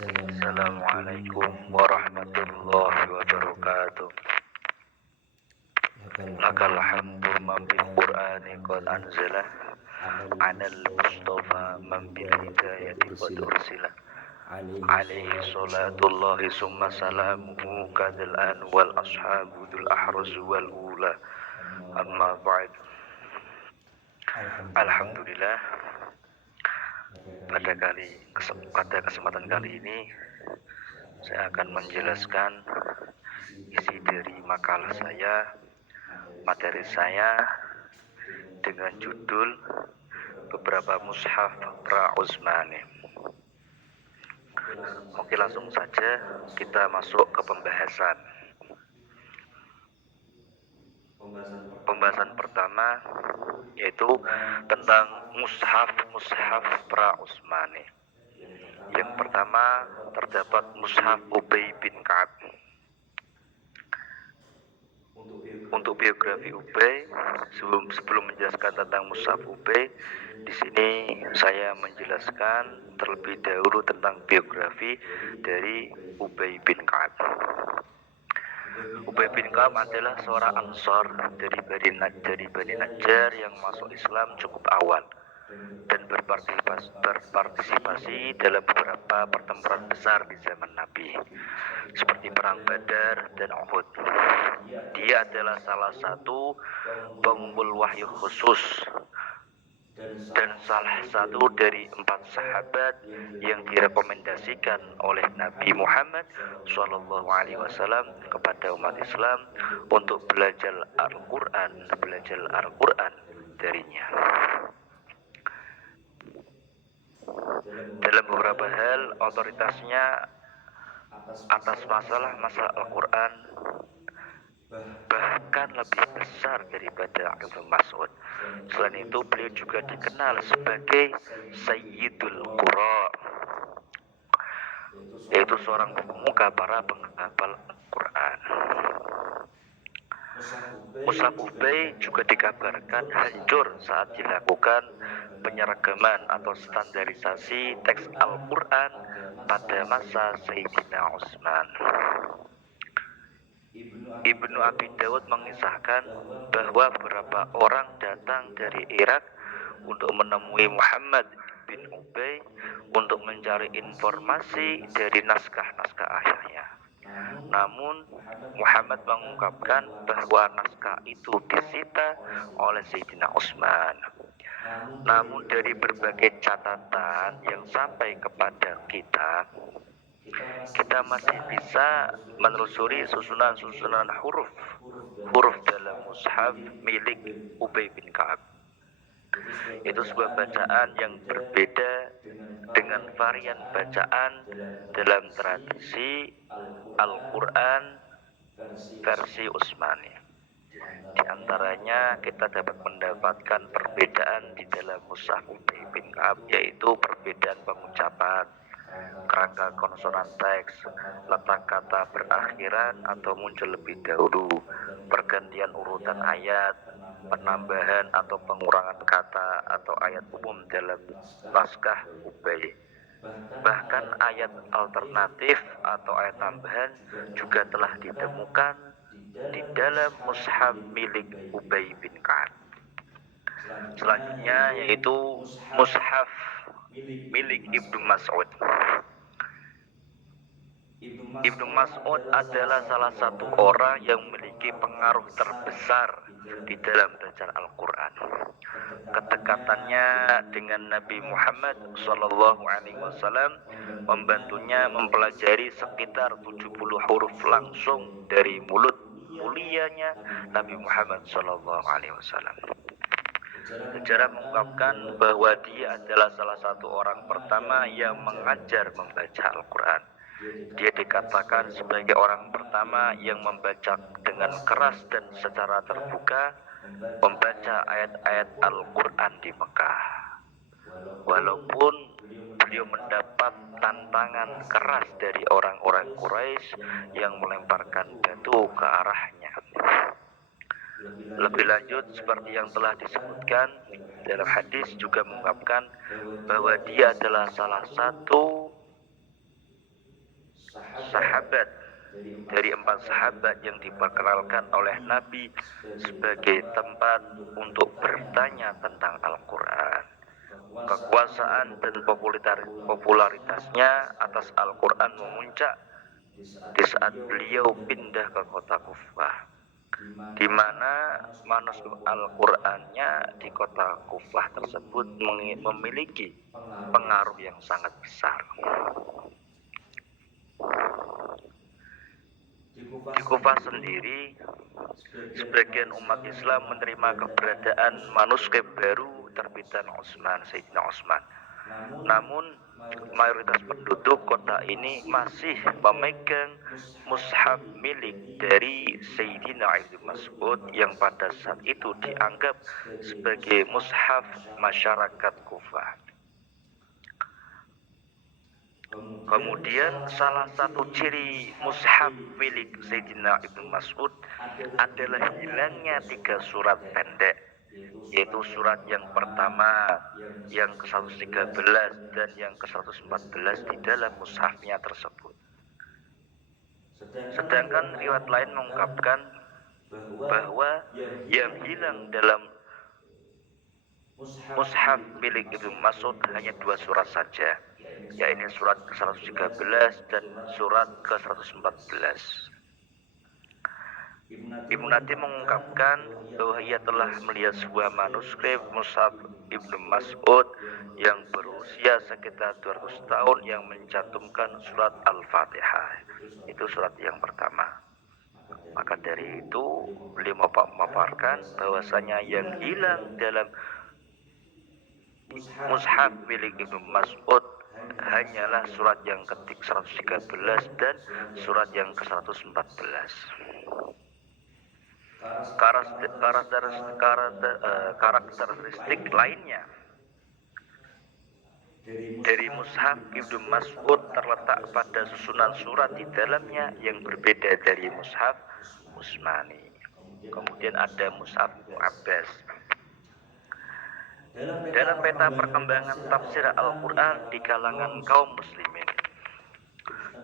Assalamualaikum warahmatullahi wabarakatuh. Lakal hamdu man bil Qur'ani qad anzala anal mustafa man bil hidayati qad ursila alaihi salatullahi summa salamuhu kadal an wal ashabu dul ahraz wal ula amma ba'd. Alhamdulillah, pada kesempatan kali ini saya akan menjelaskan isi dari makalah saya, materi saya dengan judul beberapa mushaf pra-Utsmani. Oke, langsung saja kita masuk ke pembahasan. Pembahasan pertama yaitu tentang mushaf pra-Utsmani. Yang pertama terdapat mushaf Ubay bin Ka'ab. Untuk biografi Ubay, sebelum menjelaskan tentang mushaf Ubay, di sini saya menjelaskan terlebih dahulu tentang biografi dari Ubay bin Ka'ab. Ubay bin Ka'ab adalah seorang Ansor dari Bani Najjar yang masuk Islam cukup awal dan berpartisipasi dalam beberapa pertempuran besar di zaman Nabi, seperti Perang Badar dan Uhud. Dia adalah salah satu pengumpul wahyu khusus dan salah satu dari 4 sahabat yang direkomendasikan oleh Nabi Muhammad SAW kepada umat Islam untuk belajar Al-Quran darinya. Dalam beberapa hal, otoritasnya atas masalah Al-Quran bahkan lebih besar daripada Ibnu Mas'ud. Selain itu, beliau juga dikenal sebagai Sayyidul Qura, yaitu seorang pemuka para penghafal Al-Quran. Mushaf Ubay juga dikabarkan hancur saat dilakukan penyeragaman atau standarisasi teks Al-Quran pada masa Sayyidina Utsman. Ibnu Abi Dawud mengisahkan bahwa beberapa orang datang dari Irak untuk menemui Muhammad bin Ubay untuk mencari informasi dari naskah-naskah ayahnya. Namun Muhammad mengungkapkan bahwa naskah itu disita oleh Sayyidina Utsman. Namun dari berbagai catatan yang sampai kepada kita masih bisa menelusuri susunan huruf dalam mushaf milik Ubay bin Ka'ab. Itu sebuah bacaan yang berbeda dengan varian bacaan dalam tradisi Al-Quran versi Utsmani. Di antaranya kita dapat mendapatkan perbedaan di dalam mushaf Ubay bin Ka'ab, yaitu perbedaan pengucapan, kerangka konsonan teks, letak kata berakhiran atau muncul lebih dahulu, pergantian urutan ayat, penambahan atau pengurangan kata atau ayat umum dalam naskah Ubay. Bahkan ayat alternatif atau ayat tambahan juga telah ditemukan di dalam mushaf milik Ubay bin Ka'ab. Selanjutnya yaitu mushaf milik Ibnu Mas'ud. Ibnu Mas'ud adalah salah satu orang yang memiliki pengaruh terbesar di dalam belajar Al-Quran. Kedekatannya dengan Nabi Muhammad SAW membantunya mempelajari sekitar 70 huruf langsung dari mulut mulianya Nabi Muhammad SAW. Sejarah mengungkapkan bahwa dia adalah salah satu orang pertama yang mengajar membaca Al-Quran. Dia dikatakan sebagai orang pertama yang membaca dengan keras dan secara terbuka membaca ayat-ayat Al-Quran di Mekah. Walaupun beliau mendapat tantangan keras dari orang-orang Quraisy yang melemparkan batu ke arahnya. Lebih lanjut, seperti yang telah disebutkan dalam hadis juga mengungkapkan bahwa dia adalah salah satu sahabat, dari 4 sahabat yang diperkenalkan oleh Nabi sebagai tempat untuk bertanya tentang Al-Quran. Kekuasaan dan popularitasnya atas Al-Quran memuncak di saat beliau pindah ke kota Kufah, di mana manuskrip Al-Qur'annya di kota Kufah tersebut memiliki pengaruh yang sangat besar. Di Kufah sendiri, sebagian umat Islam menerima keberadaan manuskrip baru terbitan Sayyidina Utsman. Namun, mayoritas penduduk kota ini masih memegang mushaf milik dari Sayyidina Ibnu Mas'ud yang pada saat itu dianggap sebagai mushaf masyarakat Kufah. Kemudian salah satu ciri mushaf milik Sayyidina Ibnu Mas'ud adalah hilangnya 3 surat pendek, yaitu surat yang pertama, yang ke-113 dan yang ke-114 di dalam mushafnya tersebut. Sedangkan riwayat lain mengungkapkan bahwa yang hilang dalam mushaf milik Ibnu Mas'ud hanya 2 surat saja, yaitu surat ke-113 dan surat ke-114. Ibnu Nadim mengungkapkan bahwa ia telah melihat sebuah manuskrip mushaf Ibnu Mas'ud yang berusia sekitar 200 tahun yang mencantumkan surat Al-Fatihah. Itu surat yang pertama. Maka dari itu beliau memaparkan bahwasanya yang hilang dalam mushaf milik Ibnu Mas'ud hanyalah surat yang ke-113 dan surat yang ke-114. Karakteristik lainnya dari mushaf Ibnu Mas'ud terletak pada susunan surat di dalamnya yang berbeda dari mushaf Utsmani. Kemudian ada mushaf Ibnu Abbas. Dalam peta perkembangan tafsir Al-Quran di kalangan kaum muslimin,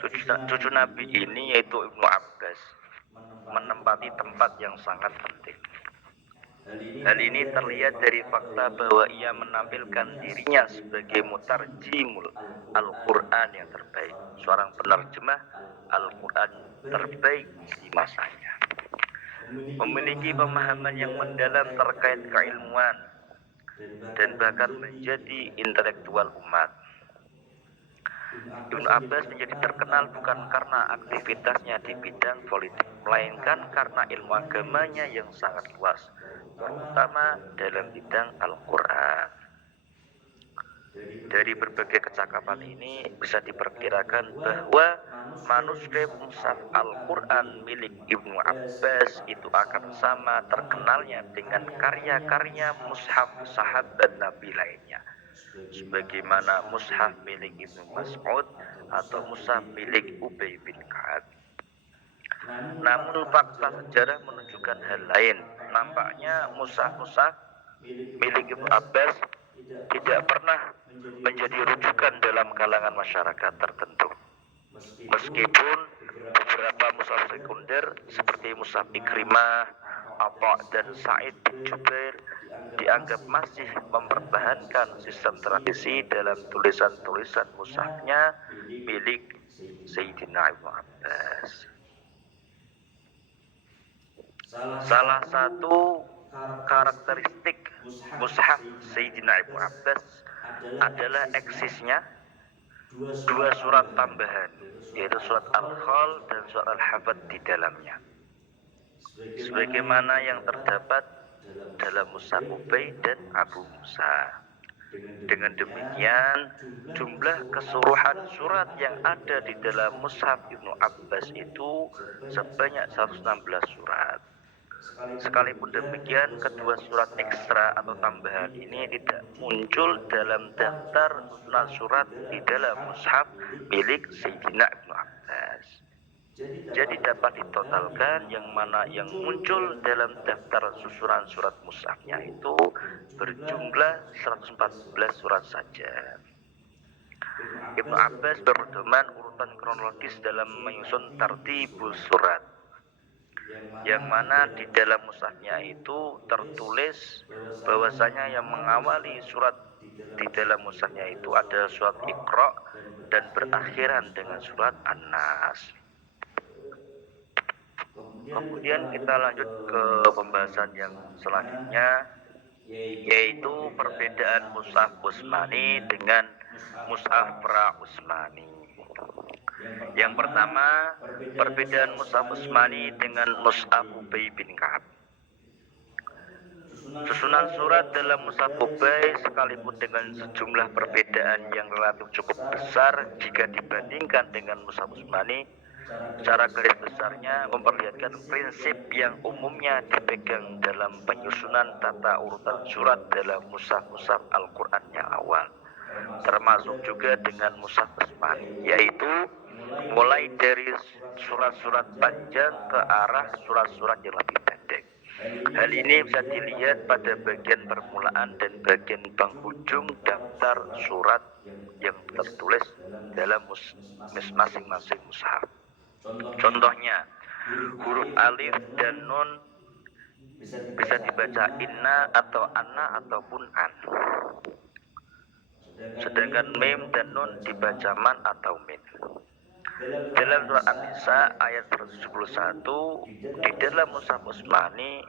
cucu Nabi ini yaitu Ibnu Abbas menempati tempat yang sangat penting. Hal ini terlihat dari fakta bahwa ia menampilkan dirinya sebagai mutarjimul Al-Quran yang terbaik, seorang penerjemah Al-Quran terbaik di masanya. Memiliki pemahaman yang mendalam terkait keilmuan dan bahkan menjadi intelektual umat. Ibnu Abbas menjadi terkenal bukan karena aktivitasnya di bidang politik, melainkan karena ilmu agamanya yang sangat luas, terutama dalam bidang Al-Quran. Dari berbagai kecakapan ini bisa diperkirakan bahwa manuskrip mushaf Al-Quran milik Ibnu Abbas itu akan sama terkenalnya dengan karya-karya mushaf sahabat Nabi lainnya, sebagaimana mushaf milik Ibnu Mas'ud atau mushaf milik Ubay bin Ka'ab. Namun fakta sejarah menunjukkan hal lain. Nampaknya mushaf-mushaf milik Ibnu Abbas tidak pernah menjadi rujukan dalam kalangan masyarakat tertentu. Meskipun beberapa mushaf sekunder seperti mushaf Ikrimah, Atha dan Sa'id bin Jubair dianggap masih mempertahankan sistem tradisi dalam tulisan-tulisan mushafnya milik Sayyidina Ibnu Abbas. Salah satu karakteristik mushaf Sayyidina Ibnu Abbas adalah eksisnya 2 surat tambahan, yaitu surat Al-Khal dan surat Al-Hafat di dalamnya, sebagaimana yang terdapat dalam mushaf Ubay dan Abu Musa. Dengan demikian, jumlah keseluruhan surat yang ada di dalam mushaf Ibnu Abbas itu sebanyak 116 surat. Sekalipun demikian, kedua surat ekstra atau tambahan ini tidak muncul dalam daftar susunan surat di dalam mushaf milik Sayyidina Ibnu Abbas. Jadi dapat ditotalkan yang mana yang muncul dalam daftar susunan surat mushafnya itu berjumlah 114 surat saja. Ibnu Abbas berpedoman urutan kronologis dalam menyusun tartibus surat, yang mana di dalam mushafnya itu tertulis bahwasanya yang mengawali surat di dalam mushafnya itu ada surat Iqra dan berakhiran dengan surat An-Nas. Kemudian kita lanjut ke pembahasan yang selanjutnya, yaitu perbedaan mushaf Utsmani dengan mushaf pra-Utsmani. Yang pertama, perbedaan mushaf Utsmani dengan mushaf Ubay bin Ka'ab. Susunan surat dalam mushaf Ubay sekalipun dengan sejumlah perbedaan yang relatif cukup besar jika dibandingkan dengan mushaf Utsmani, secara garis besarnya memperlihatkan prinsip yang umumnya dipegang dalam penyusunan tata urutan surat dalam mushaf-mushaf Al-Quran yang awal, termasuk juga dengan mushaf Utsmani, yaitu mulai dari surat-surat panjang ke arah surat-surat yang lebih pendek. Hal ini bisa dilihat pada bagian permulaan dan bagian penghujung daftar surat yang tertulis dalam masing-masing mushaf. Contohnya, huruf alif dan nun bisa dibaca inna atau anna ataupun an. Sedangkan mim dan nun dibaca man atau min. Dalam surat An-Nisa ayat 171, di dalam mushaf Utsmani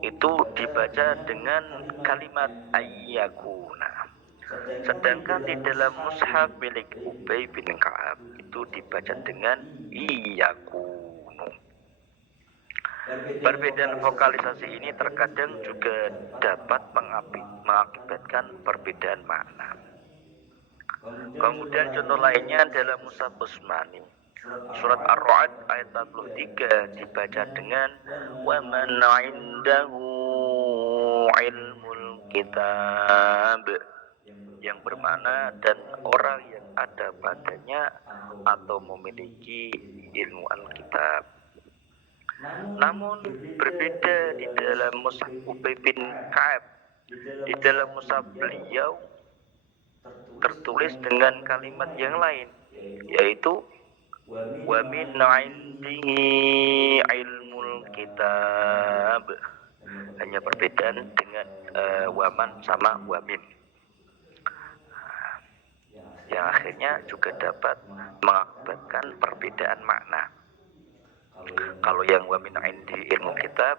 itu dibaca dengan kalimat ayyakuna. Sedangkan di dalam mushaf milik Ubay bin Ka'ab itu dibaca dengan iyakunu. Perbedaan vokalisasi ini terkadang juga dapat mengakibatkan perbedaan makna. Kemudian contoh lainnya dalam mushaf Utsmani, surat Ar-Ra'd ayat 43 dibaca dengan wa man 'indahu 'ilmul kitab, yang bermakna dan orang yang ada padanya atau memiliki ilmu Alkitab. Namun berbeda di dalam mushaf Ubay bin Ka'ab. Di dalam mushaf beliau tertulis dengan kalimat yang lain, yaitu wa min 'indihi ilmul kitab. Hanya perbedaan dengan waman sama wamin, yang akhirnya juga dapat mengakibatkan perbedaan makna. Kalau yang wa min 'indi ilmu kitab,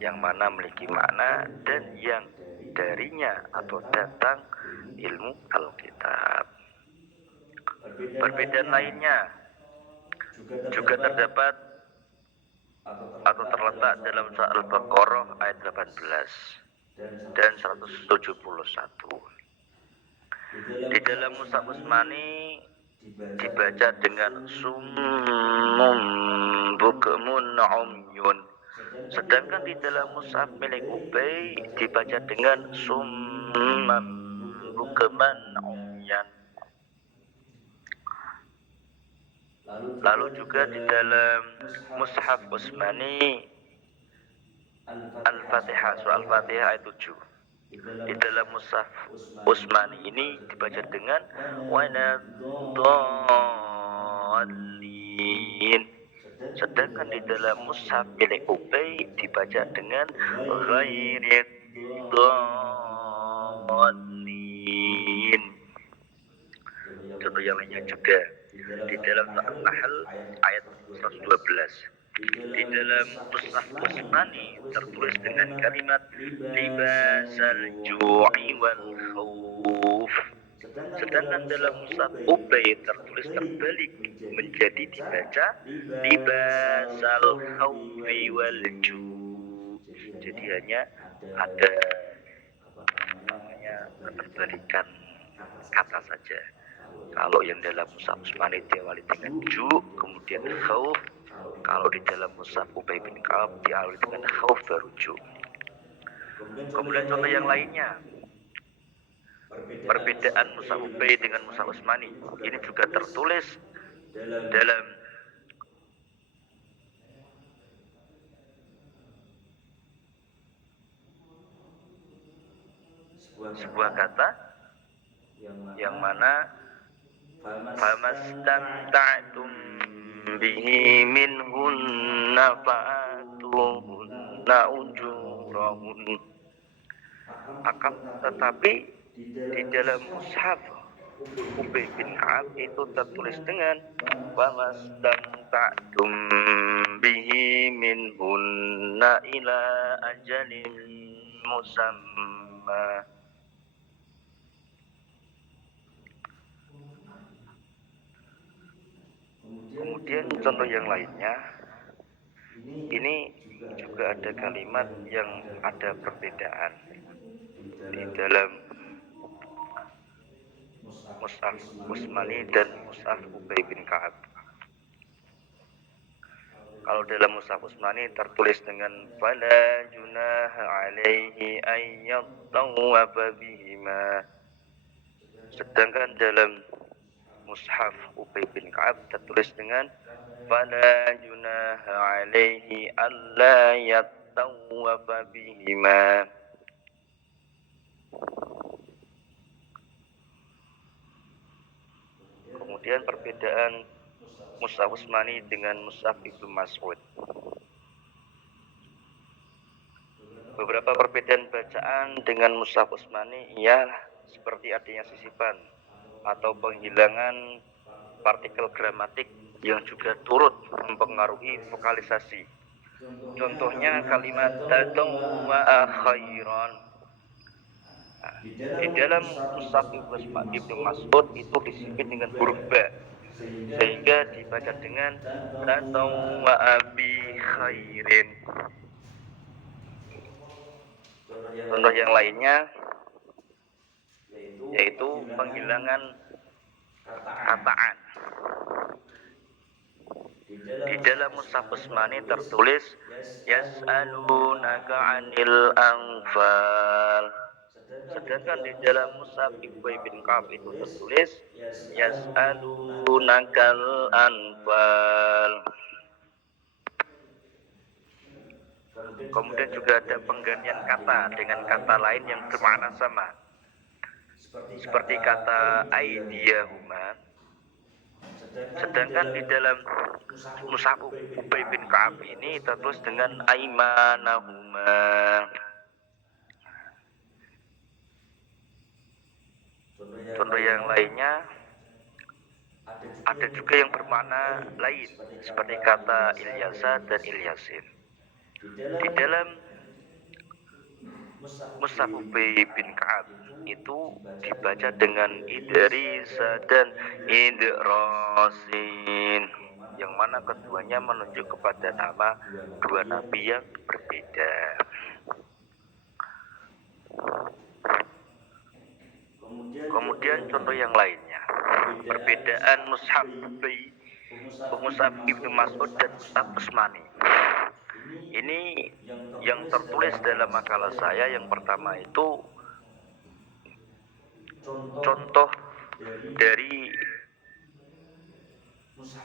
yang mana memiliki makna, dan yang darinya atau datang ilmu Alkitab. Perbedaan lainnya juga terdapat atau terletak dalam surat Al-Baqarah ayat 18 dan 171. Di dalam mushaf Utsmani dibaca dengan summum bukmun umyun. Sedangkan di dalam mushaf milik Ubay dibaca dengan summam bukman umyan. Lalu juga di dalam mushaf Utsmani Al-Fatihah, surah Al-Fatihah ayat 7. Di dalam mushaf Utsmani ini dibaca dengan wanadhdallin. Sedangkan di dalam mushaf milik Ubay dibaca dengan ghairiddallin. Contoh yang lainnya juga di dalam surat An-Nahl ayat 112. Di dalam mushaf Utsmani tertulis dengan kalimat libasal ju'i wal khauf. Sedangkan dalam mushaf Ubay tertulis terbalik, menjadi dibaca libasal khaufi wal ju'. Jadi hanya ada keterbalikan kata saja. Kalau yang dalam mushaf Utsmani diawali dengan ju, kemudian khauf. Kalau di dalam mushaf Ubay bin Ka'ab diawali dengan khauf baru ju. Kemudian contoh yang lainnya, perbedaan mushaf Ubay dengan mushaf Utsmani ini juga tertulis dalam sebuah kata yang mana famastamta'tum bihi minhunna fa'atuhunna ujurahun. Akan tetapi di dalam mushaf Ubay bin Ka'ab itu tertulis dengan famastamta'tum bihi minhunna ila ajalin musamma. Kemudian contoh yang lainnya, ini juga ada kalimat yang ada perbedaan di dalam Mushaf Utsmani dan Mushaf Ubay bin Ka'ab. Kalau dalam Mushaf Utsmani tertulis dengan fala junaha alaihi ayyatawwafa bihima. Sedangkan dalam Mushaf Ubay bin Ka'ab tertulis dengan fala junaha alaihi alla yattawwafa bihima. Kemudian perbedaan Mushaf Utsmani dengan Mushaf Ibnu Mas'ud. Beberapa perbedaan bacaan dengan Mushaf Utsmani ialah seperti adanya sisipan atau penghilangan partikel gramatik yang juga turut mempengaruhi vokalisasi. Contohnya kalimat tatawwa'a khairan. Di dalam Mushaf Ibnu Mas'ud itu disipin dengan huruf ba, sehingga dibaca dengan tatawwa'a bi khairin. Contoh yang lainnya yaitu penghilangan kataan. Di dalam Mushaf Utsmani tertulis yas'alunaka 'anil anfal. Sedangkan di dalam Mushaf Ubay bin Ka'ab itu tertulis yas'alunakal anfal. Kemudian juga ada penggantian kata dengan kata lain yang bermakna sama. Seperti kata aidiyahuma. Sedangkan di dalam Mushaf Ubay bin Ka'ab ini tertulis dengan aimanahuma. Contoh yang lainnya ada juga yang bermakna lain seperti kata Ilyasa dan Ilyasin. Di dalam Mushaf Ubay bin Ka'ab itu dibaca dengan idrisa dan idrasin, yang mana keduanya menunjuk kepada nama dua nabi yang berbeda. Kemudian contoh yang lainnya, perbedaan Mushaf Ubay, Mushaf Ibnu Mas'ud dan Mushaf Utsmani. Ini yang tertulis dalam makalah saya yang pertama itu contoh dari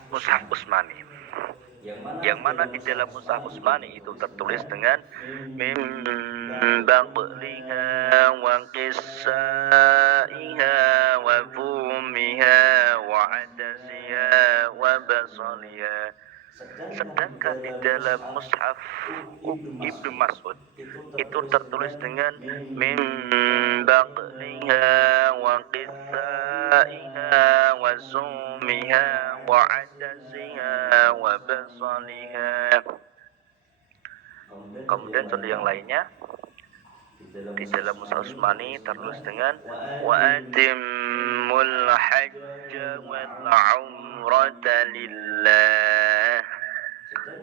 Mushaf Utsmani, yang mana di dalam Mushaf Utsmani itu tertulis dengan mim baqliha wa qissaiha wa fumiha wa adasiha wa basaliha. Sedangkan di dalam Mushaf Ibnu Mas'ud itu tertulis dengan mim baqliha wa qissaiha wa sumiha wa adasiha wa basaliha. Kemudian contoh yang lainnya di dalam Mushaf Utsmani tertulis dengan wa atimmul hajja wal umrata lillah.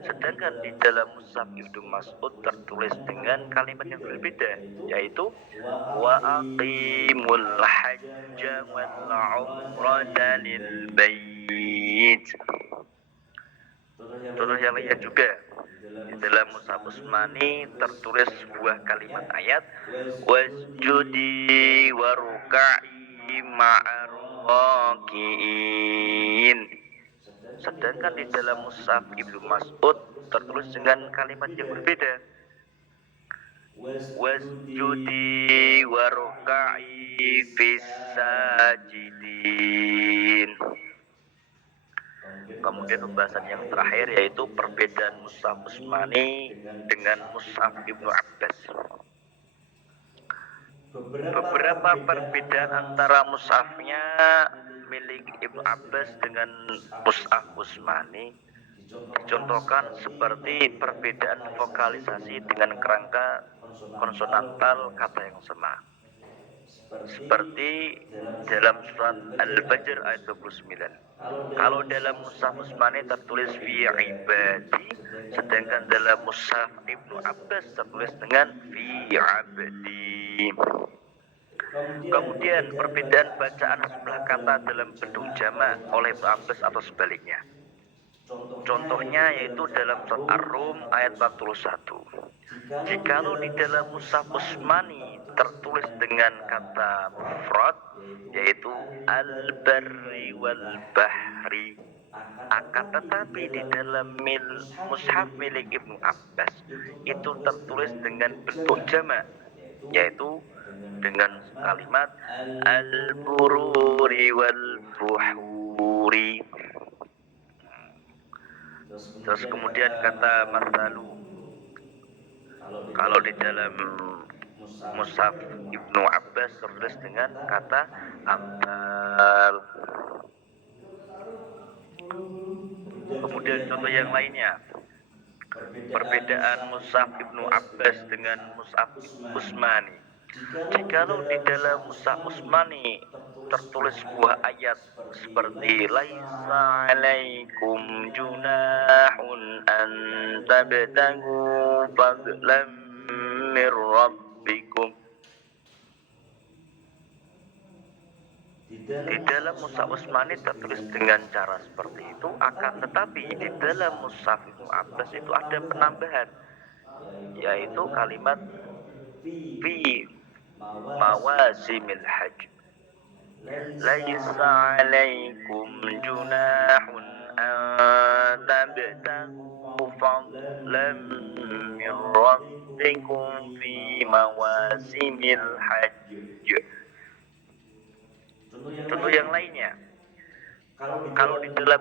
Sedangkan di dalam Mushaf Ibnu Mas'ud tertulis dengan kalimat yang berbeda, yaitu wa aqimul hajja wal umrata lil bait. Contoh yang lainnya juga di dalam Mushaf Utsmani tertulis sebuah kalimat ayat wasjudi waruk'i ma'ar raki'in. Sedangkan di dalam Mushaf Ibnu Mas'ud tertulis dengan kalimat yang berbeda, wasjudi warka'i fis sajidin. Kemudian pembahasan yang terakhir yaitu perbedaan mushaf Utsmani dengan mushaf Ibnu Abbas. Beberapa perbedaan antara mushafnya milik Ibnu Abbas dengan mushaf Utsmani dicontohkan seperti perbedaan vokalisasi dengan kerangka konsonantal kata yang sama. Seperti dalam surat Al-Fajr ayat 29. Kalau dalam mushaf Utsmani tertulis fi ibadi, sedangkan dalam mushaf Ibnu Abbas tertulis dengan fi abdi. Kemudian perbedaan bacaan sebelah kata dalam bentuk jamak oleh Ibnu Abbas atau sebaliknya. Contohnya yaitu dalam surat Ar-Rum ayat 41. Jikalau di dalam mushaf Utsmani tertulis dengan kata mufrad yaitu al-barri wal bahri, akan tetapi di dalam mushaf milik Ibnu Abbas itu tertulis dengan bentuk jamak yaitu dengan kalimat al-bururi wal buhuri. Terus kemudian kata martalu, kalau di dalam mushaf Ibnu Abbas tertulis dengan kata amtal. Kemudian contoh yang lainnya, perbedaan mushaf Ibnu Abbas dengan mushaf Utsmani. Jikalau di dalam mushaf Utsmani tertulis sebuah ayat seperti laisa alaikum junahun an tabtagu fadlan mir rabbikum. Di dalam mushaf Utsmani tertulis dengan cara seperti itu, akan tetapi di dalam mushaf Ibnu Abbas itu ada penambahan yaitu kalimat fi mawasimil hajj. Laisa alaikum junahun an tabtagu fadlan min rabbikum fi mawasimil hajj. Contoh yang lainnya, kalau di dalam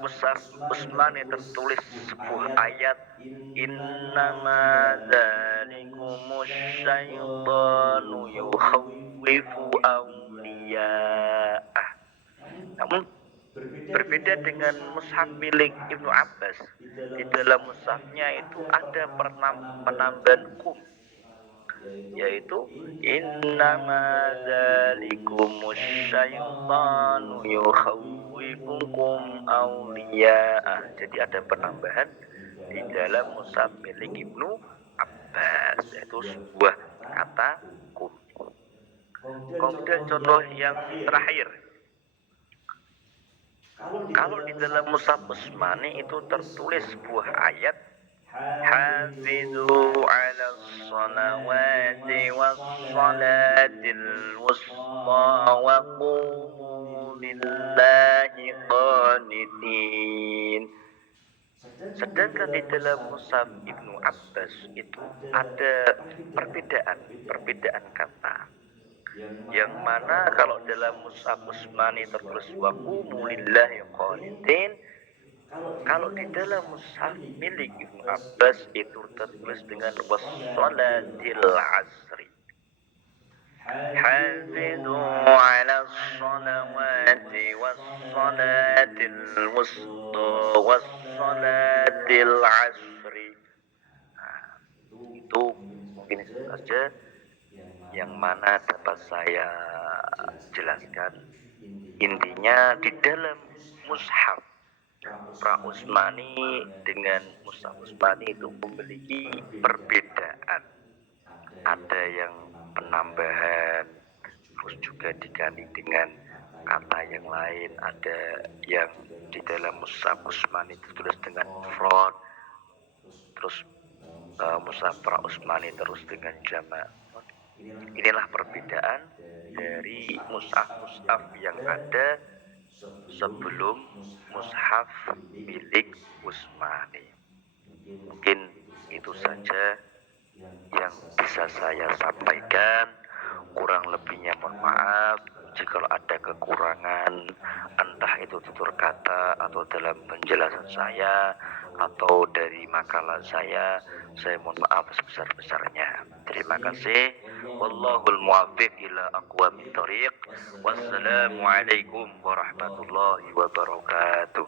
mushaf Utsmani tertulis sebuah ayat innama dzalikumus syaitanu yukhawwifu awliya'ah. Namun berbeda dengan mushaf milik Ibnu Abbas, di dalam mushafnya itu ada penambahan kum yaitu innama dzalikumus syaitanu yukhawwifukum awliya'ah. Jadi ada penambahan di dalam mushaf milik Ibnu Abbas yaitu sebuah kata kum. Kemudian contoh yang terakhir, kalau di dalam mushaf Utsmani itu tertulis sebuah ayat hafizu ala sholawati was sholatil wusta wa qumu lillahi qanitin. Sedangkan di dalam mushaf Ibnu Abbas itu ada perbedaan kata, yang mana kalau dalam mushaf Utsmani tertulis wa qumu lillahi qanitin, kalau di dalam mushaf milik Ibnu Abbas itu tertulis dengan wassalatil asri. Hafizu ala sholawati wassalatil wusta wassalatil asri. Nah, itu mungkin saja yang mana dapat saya jelaskan. Intinya di dalam mushaf Pra-Utsmani dengan mushaf Utsmani itu memiliki perbedaan. Ada yang penambahan, terus juga diganti dengan kata yang lain. Ada yang di dalam mushaf Utsmani ditulis dengan mufrad, terus mushaf Pra-Utsmani terus dengan jamak. Inilah perbedaan dari mushaf-mushaf yang ada sebelum mushaf milik Utsmani. Mungkin itu saja yang bisa saya sampaikan. Kurang lebihnya mohon maaf. Jika ada kekurangan, entah itu tutur kata atau dalam penjelasan saya atau dari makalah saya mohon maaf sebesar-besarnya. Terima kasih. Wallahul muwaffiq ila aqwamit thoriq. Wassalamualaikum warahmatullahi wabarakatuh.